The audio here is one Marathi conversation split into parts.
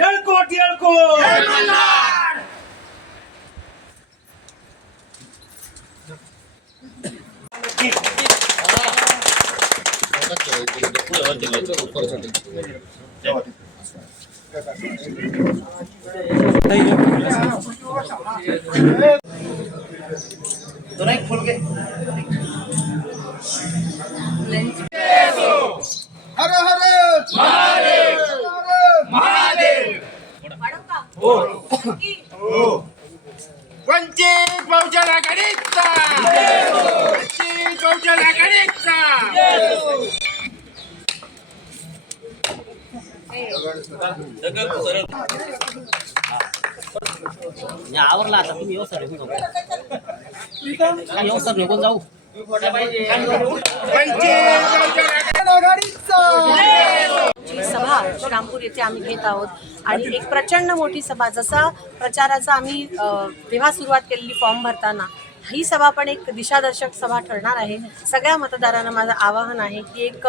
येळकोट येळकोट हर वंचित बहुजन आघाडीचा वंचित बहुजन आघाडीचा नाही, आवरला आता तुम्ही व्यवस्था निघून जाऊ काय व्यवस्था निघून जाऊ वंचित बहुजन ची सभा श्रामपूर येथे आम्ही घेत आहोत. आणि एक प्रचंड मोठी सभा जसा प्रचाराचा आम्ही तेव्हा सुरुवात केलेली फॉर्म भरताना ही सभा पण एक दिशादर्शक सभा ठरणार आहे. सगळ्या मतदारांना माझं आवाहन आहे की एक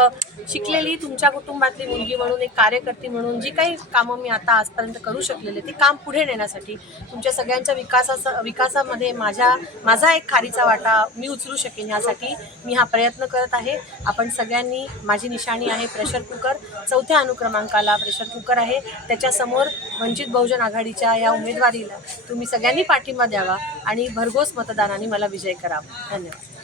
शिकलेली तुमच्या कुटुंबातली मुलगी म्हणून एक कार्यकर्ती म्हणून जी काही कामं मी आता आजपर्यंत करू शकलेले ते काम पुढे नेण्यासाठी तुमच्या सगळ्यांच्या विकासाचा विकासामध्ये माझ्या माझा एक खारीचा वाटा मी उचलू शकेन यासाठी मी हा प्रयत्न करत आहे. आपण सगळ्यांनी माझी निशाणी आहे प्रेशर कुकर. चौथ्या अनुक्रमांकाला प्रेशर कुकर आहे. त्याच्यासमोर वंचित बहुजन आघाडीच्या या उमेदवारीला तुम्ही सगळ्यांनी पाठिंबा द्यावा आणि भरघोस मतदानाने मला विजय करावा धन्यवाद.